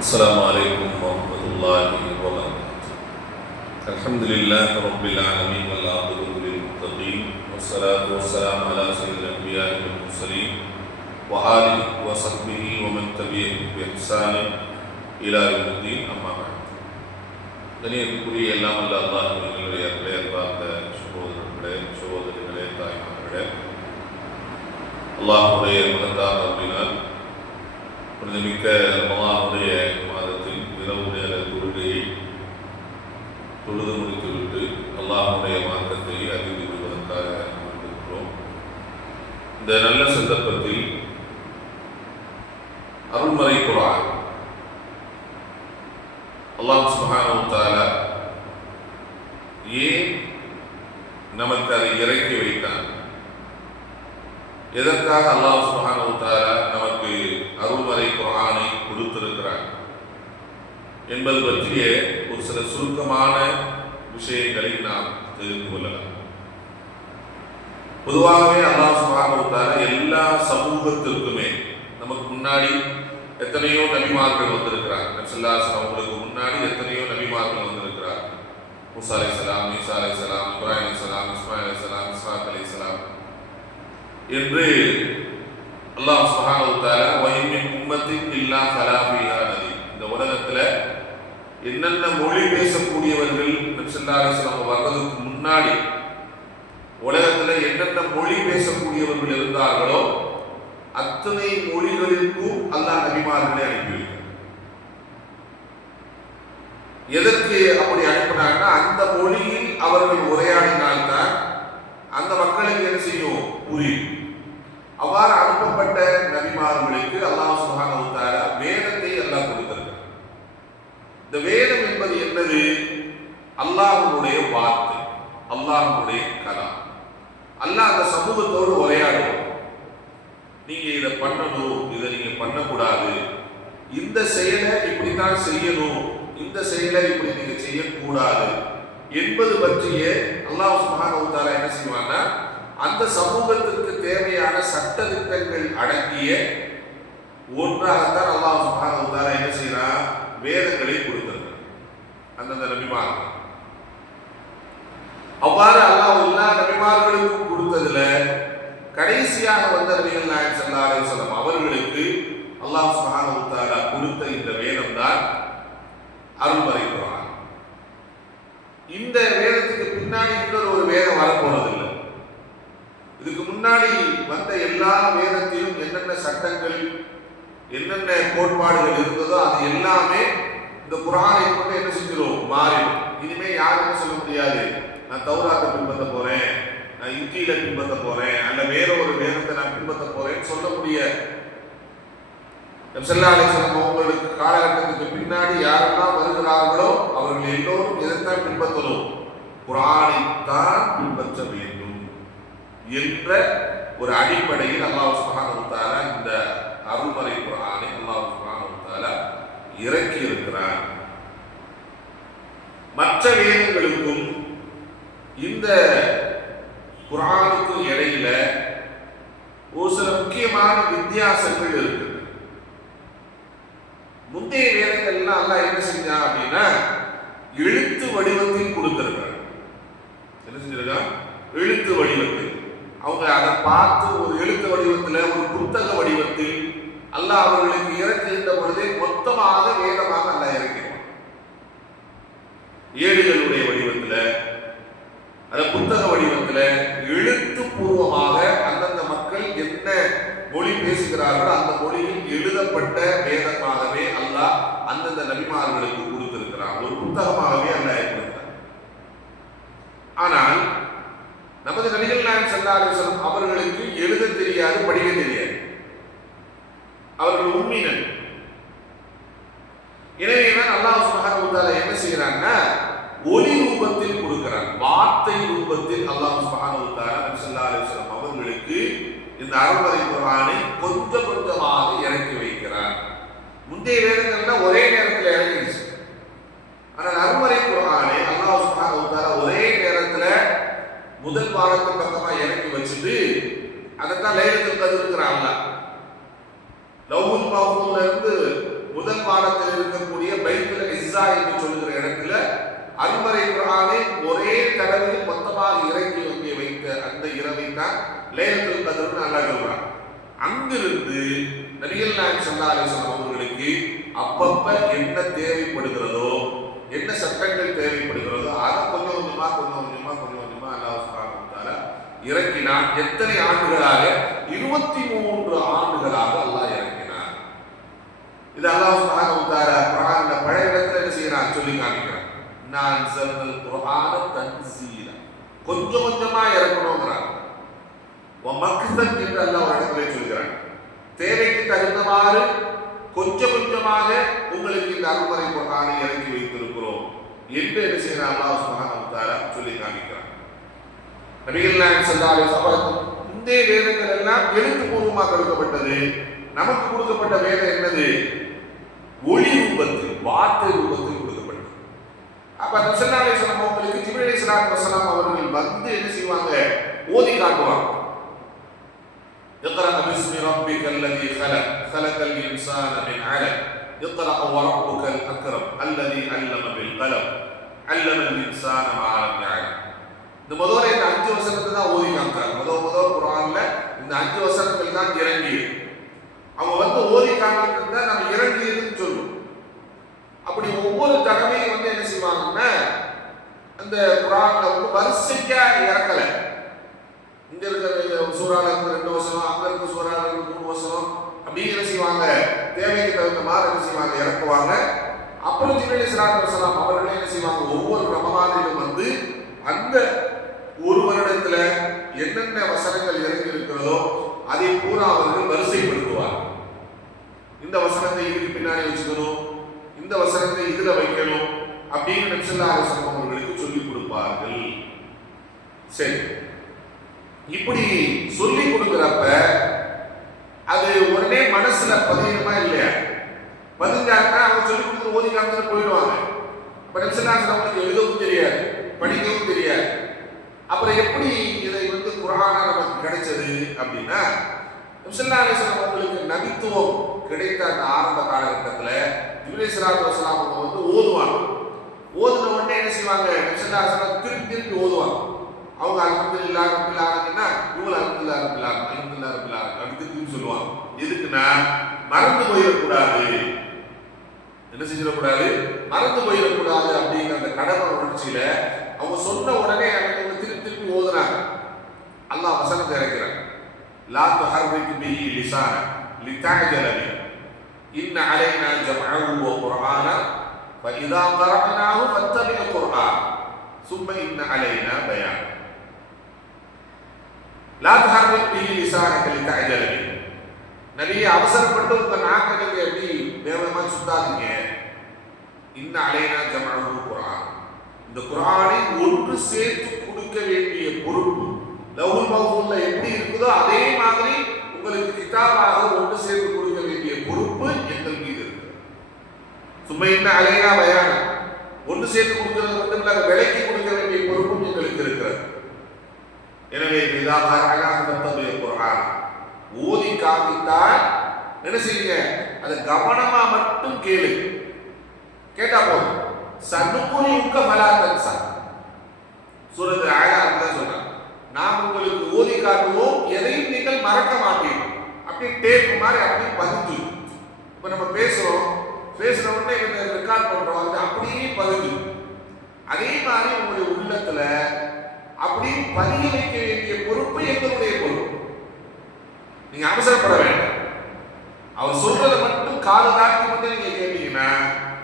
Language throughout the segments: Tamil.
السلام عليكم ورحمة الله وبركاته. الحمد لله رب العالمين والعاقبة للمتقين والصلاة والسلام على سيد الأنبياء والمرسلين وآله وصحبه ومن تبعهم بإحسان إلى يوم الدين. أما بعد. கணியத்துக்குரிய எல்லாம் அல்ல அல்லாஹ்வினுடைய பெயர்ந்த சகோதரர்களே தாய்மார்களே, அல்லாஹ்வுடைய மகத்தான அருளினால் புனிதமிக்க ரமலானுடைய மாதத்தில் இரவு நேர தொழுகையை தொழுது முடித்துவிட்டு அல்லாஹ்வுடைய மார்க்கத்தை அறிந்து கொள்வதற்காக அமர்ந்திருக்கிறோம். இந்த நல்ல சந்தர்ப்பத்தில் அருள்மறை குர்ஆன் அல்லாஹ் சுப்ஹானஹு வ தஆலா ஏன் நமக்கு அதை இறக்கி வைத்தான், எதற்காக அல்லாஹ் சுப்ஹானஹு வ தஆலா நமக்கு அருள்மறை குர்ஆனை கொடுத்திருக்கிறார் என்பது பற்றிய ஒரு சில சுருக்கமான விஷயங்களை நாம் தெரிந்து கொள்ளலாம். பொதுவாகவே அல்லாஹ் சுப்ஹானஹு வ தஆலா எல்லா சமூகத்திற்குமே நமக்கு முன்னாடி எத்தனையோ நபிமார்கள் வந்திருக்கிறார். நபி ஸல்லல்லாஹு அலைஹி வஸல்லம் அவங்களுக்கு முன்னாடி எத்தனையோ நபிமார்கள் வந்திருக்கிறார். மூசா அலைஹிஸ்ஸலாம், ஈசா அலைஹிஸ்ஸலாம், இப்ராஹிம் அலைஹிஸ்ஸலாம், இஸ்மாயில் அலைஹிஸ்ஸலாம், இஸ்ஹாக் அலைஹிஸ்ஸலாம் என்று அல்லாஹ் சுப்ஹானஹு வ தஆலா வயின் உம்மத்தின் இல்லா ஃபலா ஃபீஹா நதி, இந்த உலகத்தில் என்னென்ன மொழி பேசக்கூடியவர்கள் நபி ஸல்லல்லாஹு அலைஹி வஸல்லம் வர்றதுக்கு முன்னாடி உலகத்தில் என்னென்ன மொழி பேசக்கூடியவர்கள் இருந்தார்களோ அத்தனை மொழிகளுக்கும் அல்லாஹ் நபிமார்களை அனுப்பி வைத்தார். எதற்கு அப்படி அனுப்பினாங்கன்னா, அந்த மொழியில் அவர்கள் உரையாடினால்தான் அந்த மக்களுக்கு என்ன செய்யும், புரியும். அவ்வாறு அனுப்பப்பட்ட நபிமார்களுக்கு அல்லாஹ் சுப்ஹானஹு வ தஆலா வேதத்தை அல்லாஹ் கொடுத்திருக்கிறார். இந்த வேதம் என்பது என்னது? அல்லாஹ்வுடைய வார்த்தை, அல்லாஹ்வுடைய கலாம். அல்லாஹ் அந்த சமூகத்தோடு உரையாடுவோம். நீங்க இதை பண்ணணும், இதை நீங்க பண்ணக்கூடாது, இந்த செயலை இப்படித்தான் செய்யணும், இந்த செயலை இப்படி நீங்க செய்யக்கூடாது என்பது பற்றிய அல்லாஹ் சுப்ஹானஹு வ தஆலா என்ன செய்வாங்கன்னா, அந்த சமூகத்திற்கு தேவையான சட்ட திட்டங்கள் அடங்கிய ஒன்றாகத்தான் அல்லாஹ் சுப்ஹானஹு வ தஆலா என்ன செய்யறான், வேதங்களை கொடுத்திருக்கிறார் அந்தந்த நபிமார்கள். அவ்வாறு அல்லாஹ் எல்லா நபிமார்களுக்கும் கொடுத்ததுல கடைசியாக வந்த நபிகள் நாயகம் ஸல்லல்லாஹு அலைஹி வஸல்லம் அவர்களுக்கு அல்லாஹ் சுப்ஹானஹு வ தஆலா கொடுத்த இந்த வேதம் தான் அருள்மறை குர்ஆன். இந்த வேதத்துக்கு பின்னாடி இன்னொரு வேதம் வரப்போறதில்லை. இதுக்கு முன்னாடி வந்த எல்லா வேதத்திலும் என்னென்ன சட்டங்கள், என்னென்ன கோட்பாடுகள் இருந்ததோ அது எல்லாமே இந்த குர்ஆனை கொண்டு என்ன செஞ்சிடும், மாறிடும். இனிமே யாருமே சொல்ல முடியாது, நான் தௌராத்தை பின்பற்ற போறேன், நான் இன்ஜீலை பின்பற்ற போறேன், அல்ல வேற ஒரு வேதத்தை நான் பின்பற்ற போறேன்னு சொல்ல முடியாது. நபி ஸல்லல்லாஹு அலைஹி வஸல்லம் அவங்களுக்கு காலகட்டத்துக்கு பின்னாடி யாரெல்லாம் வருகிறார்களோ அவர்கள் எல்லோரும் எதைத்தான் பின்பற்றணும், குர்ஆனைத்தான் பின்பற்ற வேண்டும் என்ற ஒரு அடிப்படையில் அல்லாஹ் சுப்ஹானஹு வ தஆலா இந்த அருள்மறை குர்ஆனை அல்லாஹ் சுப்ஹானஹு வ தஆலா இறக்கி இருக்கிறார். மற்ற வேதங்களுக்கும் இந்த குர்ஆனுக்கும் இடையில ஒரு சில முக்கியமான வித்தியாசங்கள் இருக்கு. முந்தைய வேதங்கள்லாம் அல்லாஹ் என்ன செஞ்சான் அப்படின்னா, எழுத்து வடிவத்தில் கொடுத்திருக்கிறார். என்ன செஞ்சிருக்கான், எழுத்து வடிவத்தில். அவங்க அதை பார்த்து ஒரு எழுத்து வடிவத்தில், ஒரு புத்தக வடிவத்தில் அல்லாஹ் அவர்களுக்கு இறக்குகின்ற பொழுதே மொத்தமாக வேதமாக அல்லாஹ் இறக்கிறான். ஏடுகளுடைய வடிவத்தில், அந்த புத்தக வடிவத்தில் எழுத்துப்பூர்வமாக அந்தந்த மக்கள் என்ன மொழி பேசுகிறார்களோ அந்த மொழியில் எழுதப்பட்ட வேதமாகவே அல்லாஹ் அந்தந்த நபிமார்களுக்கு கொடுத்திருக்கிறான். ஒரு புத்தகமாகவே அல்லாஹ் கொடுத்தார். ஆனால் நமது நபிகள் நாயகம் ஸல்லல்லாஹு அலைஹி வஸல்லம் அவர்களுக்கு எழுத தெரியாது, படிக்க தெரியாது. அவர்கள் உம்மீனன். எனவேதான் அல்லாஹ் சுப்ஹானஹு வ தஆலா என்ன செய்யறாங்கன்னா, ஒலி ரூபத்தில் கொடுக்கிறான், வார்த்தை ரூபத்தில் அல்லாஹ் சுப்ஹானஹு வ தஆலா நபி ஸல்லல்லாஹு அலைஹி வஸல்லம் அவர்களுக்கு இந்த அருள்மறை குர்ஆனை கொஞ்சம் கொஞ்சமாக இறக்கி வைக்கிறார். முந்தைய வேதங்கள்ல ஒரே நேரத்தில் இறங்கிடுச்சு. ஆனால் அருள்மறை குர்ஆனை அல்லாஹ் சுப்ஹானஹு வ தஆலா ஒரே நேரத்தில் முதல் பாகத்து பக்கமா இறக்கி வச்சுட்டு அதைத்தான் லைலத்துல் கத்ர் இருக்கிறான். லவ்ஹுல் மஹ்ஃபூஸ்ல இருந்து முதல் வானத்தில் இருக்கக்கூடிய பைத்துல் இஸ்ஸா என்று சொல்லுகிற இடத்துல அருள்மறை குர்ஆனை ஒரே தடவையில் மொத்தமாக இறக்கி அங்கே வைத்த அந்த இரவை தான் லைலத்துல் கத்ர்னு அல்லாஹ் சொல்றான். அங்கிருந்து நபிகள் நாயகம் ஸல்லல்லாஹு அலைஹி வஸல்லம் அவர்களுக்கு அப்பப்ப என்ன தேவைப்படுகிறதோ, என்ன சட்டங்கள் தேவைப்படுகிறதோ அதை கொஞ்சம் கொஞ்சமா அல்லாஹ் சுப்ஹானஹு வ தஆலா இறக்கினான். எத்தனை ஆண்டுகளாக? 23 ஆண்டுகளாக அல்லாஹ் இறக்கினான். இது அல்லாஹ் சுப்ஹானஹு வ தஆலா குர்ஆன்ல பழைய இடத்துல என்ன செய்யறான் சொல்லி காமிக்கிறான். நான் சல்லல் குர்ஆன தன்சீலா, கொஞ்சம் கொஞ்சமா இறக்கணும்ங்கறான். வமக்ஸத் என்று அல்லாஹ் ஒரு இடத்துல சொல்கிறான். தேவைக்கு தகுந்தவாறு கொஞ்சம் கொஞ்சமாக உங்களுக்கு இந்த அருள்மறை குர்ஆனை இறக்கி வைத்திருக்கிறோம் என்று என்ன செய்யறான் அல்லாஹ் சுப்ஹானஹு வ தஆலா சொல்லி காமிக்கிறான். நபிகள் நாயகம் ஸல்லல்லாஹு அலைஹி வஸல்லம் இந்த வேதங்கள் எல்லாம் எழுத்துப்பூர்வமாக கொடுக்கப்பட்டது. நமக்கு கொடுக்கப்பட்ட வேதம் என்னது? ஒளி ரூபத்தில், வார்த்தை ரூபத்தில் கொடுக்கப்பட்டது. அப்ப நபி ஸல்லல்லாஹு அலைஹி வஸல்லம் அவங்களுக்கு ஜிப்ரீல் அலைஹிஸ்ஸலாத்து வஸலாம் அவர்கள் வந்து என்ன செய்வாங்க? ஓதி காட்டுவாங்க. اقرأ باسم ربك الذي خلق خلق الإنسان من علق اقرأ وربك الأكرم الذي علم بالقلم علم الإنسان ما لم يعلم. இந்த முதல்ல இந்த 5 வசனத்தை தான் ஓதி காமிச்சாங்க. முதல் குர்ஆன்ல இந்த 5 வசனங்கள் தான் இறங்கியது. அவங்க வந்து ஓதி காமிக்கிறது தான் நம்ம இறங்கியதுன்னு சொல்லுவோம். அப்படி ஒவ்வொரு தடவையும் வந்து என்ன செய்வாங்கன்னா அந்த குர்ஆன்ல வந்து வரிசையா இறக்கல. இங்க இருக்கிற சூறால இருந்து 2 வசனம், அங்க இருக்க சூறால இருந்து 3 வசனம், அப்படி என்ன செய்வாங்க? தேவைக்கு தகுந்த மாதிரி என்ன செய்வாங்க? இறக்குவாங்க. அப்புறம் ஜிப்ரீல் அலைஹிஸ்ஸலாத்து வஸலாம் அவர்களே என்ன செய்வாங்க? ஒவ்வொரு ரமலானிலும் வந்து அந்த ஒரு வருடத்துல என்னென்ன வசனங்கள் இறங்கி இருக்கிறதோ அதை பூரா அவர்கள் வரிசைப்படுத்துவார். இந்த வசனத்தை இதுக்கு பின்னாடி வச்சுக்கணும், இந்த வசனத்தை இதுல வைக்கணும் அப்படின்னு நபி ஸல்லல்லாஹு அலைஹி வஸல்லம் அவர்களுக்கு சொல்லிக் கொடுப்பார்கள். சரி, இப்படி சொல்லி கொடுக்கிறப்ப அது உடனே மனசுல பதியுமா இல்லையா? பதிஞ்சாங்கன்னா அவங்க சொல்லி கொடுத்து ஓதி காமிட்டு போயிடுவாங்க. அப்ப நபி ஸல்லல்லாஹு அலைஹி வஸல்லம் எழுதவும் தெரியாது, படிக்கவும் தெரியாது. அப்புறம் எப்படி இதை வந்து குர்ஆனா நமக்கு கிடைச்சது அப்படின்னா, நபி ஸல்லல்லாஹு அலைஹி வஸல்லம் அவங்களுக்கு நபித்துவம் கிடைத்த அந்த ஆரம்ப காலகட்டத்தில் ஜிப்ரீல் அலைஹிஸ்ஸலாத்து வஸலாம் அவங்க வந்து ஓதுவாங்க. ஓதுன உடனே என்ன செய்வாங்க? நபி ஸல்லல்லாஹு அலைஹி வஸல்லம் திருப்பி ஓதுவாங்க. அவங்க அல்ஹம்துலில்லாஹ் ரப்பில் ஆலமீன்னா இவங்க அல்ஹம்துலில்லாஹ் ரப்பில் ஆலமீன் அப்படி திருப்பி சொல்லுவாங்க. எதுக்குன்னா மறந்து போயிடக்கூடாது, என்ன செஞ்சிடக்கூடாது? மறந்து போயிடக்கூடாது அப்படிங்கிற அந்த கடமை உணர்ச்சியில அவங்க சொன்ன உடனே அவங்க திருப்பி ஓதுறாங்க. அல்லாஹ் வசனத்தை இறக்கிறாங்க. லா துஹர்ரிக் பிஹி லிசான லிதஅஜல பிஹி இன்ன அலைனா ஜம்அஹு வ குர்ஆனா ஃபஇதா கரஅனாஹு ஃபத்தபி' குர்ஆன் ثم إن علينا بيان لا تحرك به لسانك لتعجل به. நபியே அவசரப்பட்டு உங்க நாக்கை நீங்க எப்படி வேகமா சுத்தாதீங்க. இன்ன அலைனா ஜம்அஹு குர்ஆன், இந்த குர்ஆனை ஒன்று சேர்த்து கொடுக்க வேண்டிய பொறுப்பு லவ்ஹுல் மஹ்ஃபூல்ல எப்படி இருக்குதோ அதே மாதிரி உங்களுக்கு கிதாபாக ஒன்று சேர்த்து கொடுக்க வேண்டிய பொறுப்பு எங்கள் மீது இருக்கு. சும்மா இன்ன அலைனா பயான், ஒன்று சேர்த்து கொடுக்கிறது மட்டும் இல்ல, விலைக்கு கொடுக்க வேண்டிய பொறுப்பும் எங்களுக்கு இருக்கிறது. எனவே குர்ஆன் ஓதி காமித்தால் என்ன செய்யுங்க? அதை கவனமா மட்டும் கேளு. கேட்டா போதும். சனுகுரியுக்க ஃபலா தன்ஸா, சூரத் ஆலா தான் சொல்றாங்க. நாம் உங்களுக்கு ஓதி காட்டுவோம், எதையும் நீங்கள் மறக்க மாட்டீர்கள். அப்படியே டேப் மாதிரி அப்படியே பதிஞ்சு. இப்ப நம்ம பேசுறோம், பேசுற உடனே ரெக்கார்ட் பண்றோம், அது அப்படியே பதிஞ்சு. அதே மாதிரி உங்களுடைய உள்ளத்துல அப்படியே பதிய வைக்க வேண்டிய பொறுப்பு எங்களுடைய பொறுப்பு. நீங்க அவசரப்பட வேண்டாம். அவர் சொல்றதை மட்டும் காது தாக்கி மட்டும் நீங்க கேட்டீங்கன்னா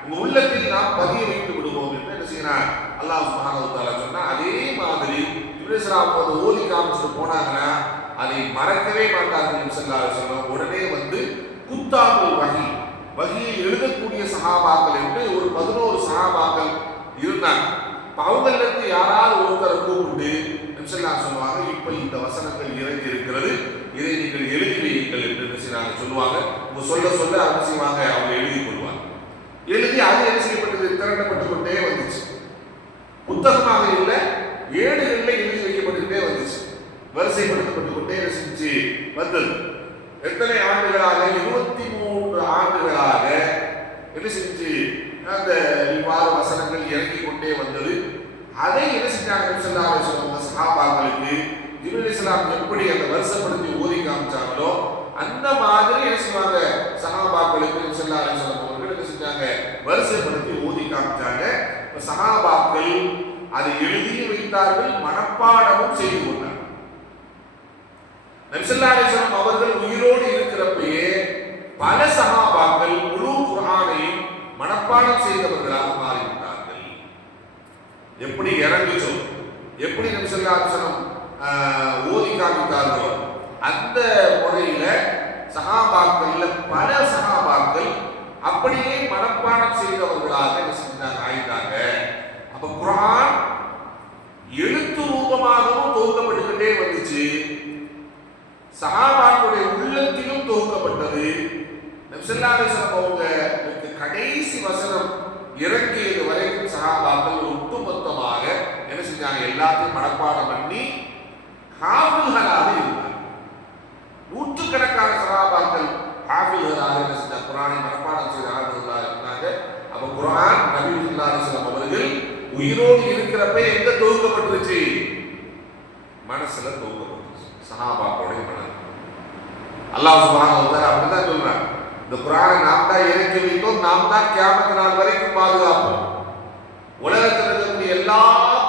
உங்க உள்ளத்தில் நாம் பதிய வைத்து விடுவோம் என்று என்ன செய்யறான் அல்லாஹ் சுப்ஹானஹு வ தஆலா சொன்னா. அதே மாதிரி இப்ராஹிம் ஓதி காமிச்சிட்டு போனாங்கன்னா அதை மறக்கவே மாட்டார்கள். நபி ஸல்லல்லாஹு அலைஹி வஸல்லம் உடனே வந்து குத்தாபுல் வஹி, வஹியை எழுதக்கூடிய சஹாபாக்கள் என்று ஒரு 11 சஹாபாக்கள் இருந்தாங்க. அவங்களிலிருந்து யாராவது ஒருத்தரை கூப்பிட்டு நபி ஸல்லல்லாஹு அலைஹி வஸல்லம் சொல்லுவாங்க, இப்ப இந்த வசனங்கள் இறங்கி இருக்கிறது, இதை நீங்கள் எழுதி வையுங்கள் என்று சொல்லுவாங்க. உங்க சொல்ல சொல்ல அவங்க செய்வாங்க, அவங்க எழுதி கொள்வாங்க. எழுதி அது என்ன செய்யப்பட்டது? திரட்டப்பட்டு கொண்டே வந்துச்சு. புத்தகமாக இல்லை, ஏடுகளில் எழுதி வைக்கப்பட்டுக்கிட்டே வந்துச்சு, வரிசைப்படுத்தப்பட்டு கொண்டே செஞ்சு வந்தது. எத்தனை ஆண்டுகளாக? 23 ஆண்டுகளாக என்ன செஞ்சு அந்த இவ்வாறு வசனங்கள் இறங்கி கொண்டே வந்தது. அதை என்ன செஞ்சாங்க நபி ஸல்லல்லாஹு அலைஹி வஸல்லம் சஹாபாக்களுக்கு ஜிப்ரீல் அலைஹிஸ்ஸலாம் எப்படி அந்த வருஷப்படுத்தி ஓதி காமிச்சாங்களோ அந்த மாதிரி என்ன செய்வாங்க சஹாபாக்களுக்கு நபி ஸல்லல்லாஹு அலைஹி வஸல்லம் அவர்கள் என்ன செஞ்சாங்க வருஷப்படுத்தி ஓதி காமிச்சாங்க. சஹாபாக்கள் அதை எழுதி வைத்தார்கள், மனப்பாடமும் செய்து கொண்டார்கள். நபி ஸல்லல்லாஹு அலைஹி வஸல்லம் அவர்கள் உயிரோடு இருக்கிறப்பயே பல சஹாபாக்கள் முழு குர்ஆனையும் மனப்பாடம் செய்தவர்களாக மாறிவிட்டார்கள். எப்படி இறங்குச்சோ, எப்படி நபி ஸல்லல்லாஹு அலைஹி வஸல்லம் ஓதி காமித்தார்களோ அந்த முறையில சஹாபாக்கள்ல பல சஹாபாக்கள் அப்படியே மனப்பாடம் செய்தவர்களாக என்ன செஞ்சாங்க ஆயிட்டாங்க. அப்ப குர்ஆன் எழுத்து ரூபமாகவும் தொகுக்கப்பட்டுக்கிட்டே வந்துச்சு, சஹாபாக்களுடைய உள்ளத்திலும் தொகுக்கப்பட்டது. நபி ஸல்லல்லாஹு அலைஹி வஸல்லம் அவங்க கடைசி வசனம் இறங்கியது வரைக்கும் சஹாபாக்கள் ஒட்டுமொத்தமாக என்ன செஞ்சாங்க எல்லாத்தையும் மனப்பாடம் பண்ணி ஹாஃபில்களாக இருந்தாங்க. நூற்றுக்கணக்கான சஹாபாக்கள் ஹாஃபில்களாக என்ன செஞ்சாங்க குர்ஆனை மனப்பாடம் செய்த ஹாஃபில்களாக இருந்தாங்க. அப்ப குர்ஆன் நபி ஸல்லல்லாஹு அலைஹி வஸல்லம் அவர்கள் உயிரோடு இருக்கிறப்ப எங்க தொகுக்கப்பட்டுருச்சு? மனசுல தொகுக்கப்பட்டுருச்சு, சஹாபாக்களுடைய மனதில். அல்லாஹ் சுப்ஹானஹு வ தஆலா அப்படிதான் சொல்றாங்க, இந்த குர்ஆனை நாம் தான் இறக்கி வைத்தோம், நாம் தான் கியாமத் நாள் வரைக்கும் பாதுகாப்போம். உலகத்தில் இருக்கக்கூடிய எல்லா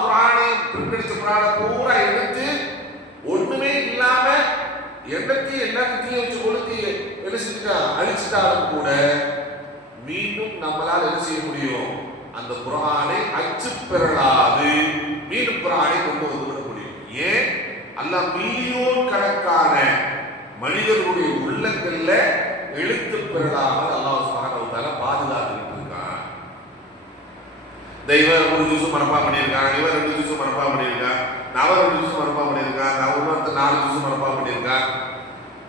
குர்ஆனையும் பிரிண்டடிச்ச குர்ஆனை பூரா எடுத்து ஒண்ணுமே இல்லாம எல்லாத்தையும் வச்சு கொளுத்தி என்ன செஞ்சுட்டா அழிச்சிட்டாலும் கூட மீண்டும் நம்மளால் என்ன செய்ய முடியும்? அந்த குர்ஆனை அச்சு பெறலாது மீண்டும் குர்ஆனை கொண்டு வந்து விட முடியும். ஏன்? அல்லாஹ் மில்லியன் கணக்கான மனிதர்களுடைய உள்ளங்கள்ல எழுத்து பெறலாமல் அல்லாஹ் சுப்ஹானஹு வ தஆலா பாதுகாத்துக்கிட்டு இருக்கான். இவர் ஒரு ஜூஸ் மனப்பா பண்ணியிருக்கான், இவர் 2 ஜூஸ் மனப்பா பண்ணியிருக்கான், அவர் 2 ஜூஸ் மனப்பா பண்ணியிருக்கான், இன்னொருத்தர் 4 ஜூஸ் மனப்பா பண்ணியிருக்கான்.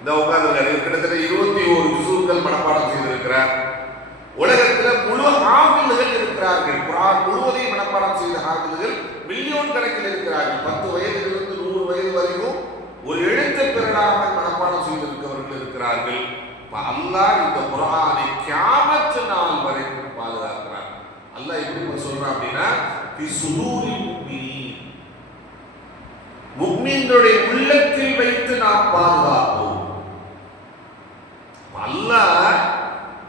இந்த உட்கார்ந்துருக்காரு, கிட்டத்தட்ட 21 ஜுஸூக்கள் மனப்பாடம் செய்திருக்கிறார். உலகத்துல முழு ஹாஃபில்கள் இருக்கிறார்கள். குர்ஆன் முழுவதையும் மனப்பாடம் செய்த ஹாஃபில்கள் மில்லியன் கணக்கில் இருக்கிறார்கள். 10 வயதிலிருந்து 100 வயது வரைக்கும் ஒரு எழுத்து பெறலாமல் மனப்பாடம் செய்திருக்கிறவர்கள் இருக்கிறார்கள். அல்லாஹ் இந்த குர்ஆனை கியாமத் நாள் வரைக்கும் பாதுகாக்கிறார். அல்லாஹ் எப்படி சொல்றான் அப்படின்னா பிசுதூரில் முஃமினீன், முஃமின்களுடைய உள்ளத்தில் வைத்து நாம் பாதுகாப்போம். அல்லாஹ்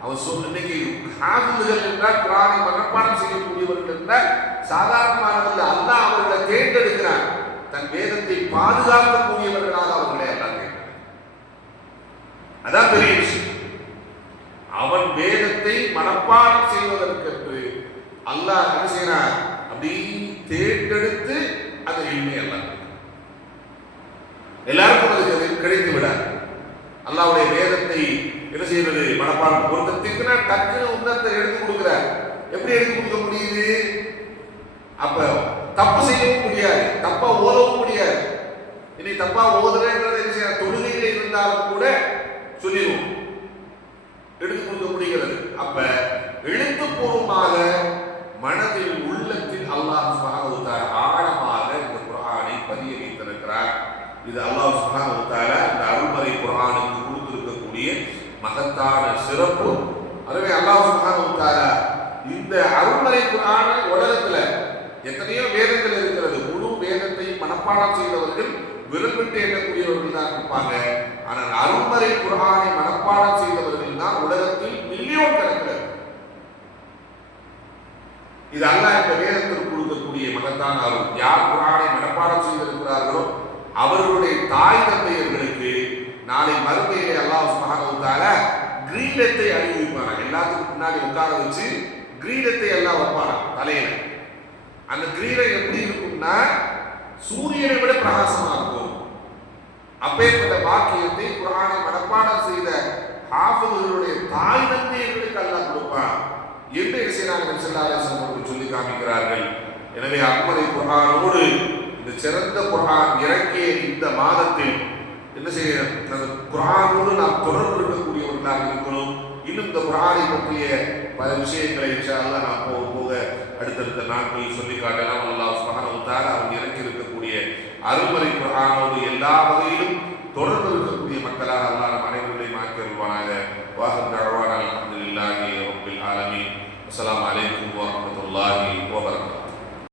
அவர் சொன்ன இன்னைக்கு ஹாஃபில்கள் என்றால் குர்ஆனை மனப்பாடம் செய்யக்கூடியவர்கள் என்றால் சாதாரணமானவர்கள். அல்லாஹ் அவர்களை தேர்ந்தெடுக்கிறார், தன் வேதத்தை பாதுகாக்கக்கூடியவர்களாக அவர்களை அல்லாஹ் தேர்ந்தெடுக்கிறார். அதான் பெரிய விஷயம். அவன் வேதத்தை மனப்பாடம் செய்வதற்கு அல்லாஹ் என்ன செய்யறார்? அப்படி தேர்ந்தெடுத்து அதை இல்மை அல்லாஹ் எல்லாருக்கும் அது கிடைத்து விடாது. அல்லாஹ்வுடைய வேதத்தை என்ன செய்வது? மனப்பாடம் பொருத்தத்துக்கு டக்குன்னு உன்னத்தை எடுத்து கொடுக்கிறார். எப்படி எடுத்து கொடுக்க முடியுது? அப்ப தப்பு செய்யவும் முடியாது, தப்பா ஓதவும் முடியாது. இனி தப்பா ஓதுறேங்கிறது என்ன செய்ய தொழுகையில இருந்தாலும் கூட சொல்லிடுவோம், எடுத்து கொடுக்க முடிகிறது. அப்ப எழுத்துப்பூர்வமாக மனதில் உள்ளத்தில் அல்லாஹ் சுப்ஹானஹு வ தஆலா ஆழமாக இந்த குர்ஆனை பதிய வைத்திருக்கிறார். இது அல்லாஹ் சுப்ஹானஹு வ தஆலா இந்த அருள்மறை குர்ஆனுக்கு கொடுத்திருக்கக்கூடிய மகத்தான சிறப்பு. அதுவே அல்லாஹ் சுப்ஹானஹு வ தஆலா இந்த அருள்மறை குர்ஆனை உலகத்துல எத்தனையோ வேதங்கள் இருக்கிறது, முழு வேதத்தை மனப்பாடம் செய்தவர்கள் விரல் விட்டு எண்ணக்கூடியவர்கள் தான் இருப்பாங்க. ஆனால் அருள்மறை குர்ஆனை மனப்பாடம் செய்தவர்கள் தான் உலகத்தில் மில்லியன் கணக்கில். இது அல்லாஹ் இந்த வேதத்தில் கொடுக்கக்கூடிய மகத்தான அருள். யார் குர்ஆனை மனப்பாடம் செய்திருக்கிறார்களோ அவர்களுடைய தாய் தந்தையர்களுக்கு நாளை மறுமையிலே அல்லாஹ் சுப்ஹானஹு வ தஆலா கிரீடத்தை அறிவிப்பாங்க. எல்லாத்துக்கும் முன்னாடி உட்கார வச்சு கிரீடத்தை எல்லாம் வைப்பாங்க தலையில. அந்த கிரீடம் எப்படி இருக்கும்னா சூரியனை விட பிரகாசமா இருக்கும். அப்பேற்பட்ட பாக்கியத்தை குர்ஆனை மனப்பாடம் செய்த ஹாஃபில்களுடைய தாய் தந்தையர்களுக்கு அல்லாஹ் கொடுப்பான் என்று செய்யறாங்க நபி ஸல்லல்லாஹு அலைஹி வஸல்லம் சொல்லி காமிக்கிறார்கள். எனவே அருள்மறை குர்ஆனோடு இந்த சிறந்த குர்ஆன் இறங்கிய இந்த மாதத்தில் என்ன செய்யணும்? அந்த குர்ஆனோடு நாம் தொடர்பு இருக்கக்கூடியவர்களாக இருக்கணும். இன்னும் இந்த குர்ஆனை பற்றிய பல விஷயங்களை இன்ஷா அல்லாஹ் நாம் போக போக அடுத்தடுத்த நாட்களில் சொல்லி காட்டலாம். அல்லாஹ் சுப்ஹானஹு வ தஆலா அவன் இறக்கி இருக்கக்கூடிய அருள்மறை குர்ஆனோடு எல்லா வகையிலும் தொடர்பு இருக்கக்கூடிய மக்களாக அல்லாஹ் நம் அனைவர்களையும் ஆக்கி அருள்வானாக. வாஹிர் தஅவானா அல்ஹம்துலில்லாஹி ரப்பில் ஆலமீன். அஸ்ஸலாமு அலைக்கும் வரஹ்மத்துல்லாஹி வபரகாத்துஹு.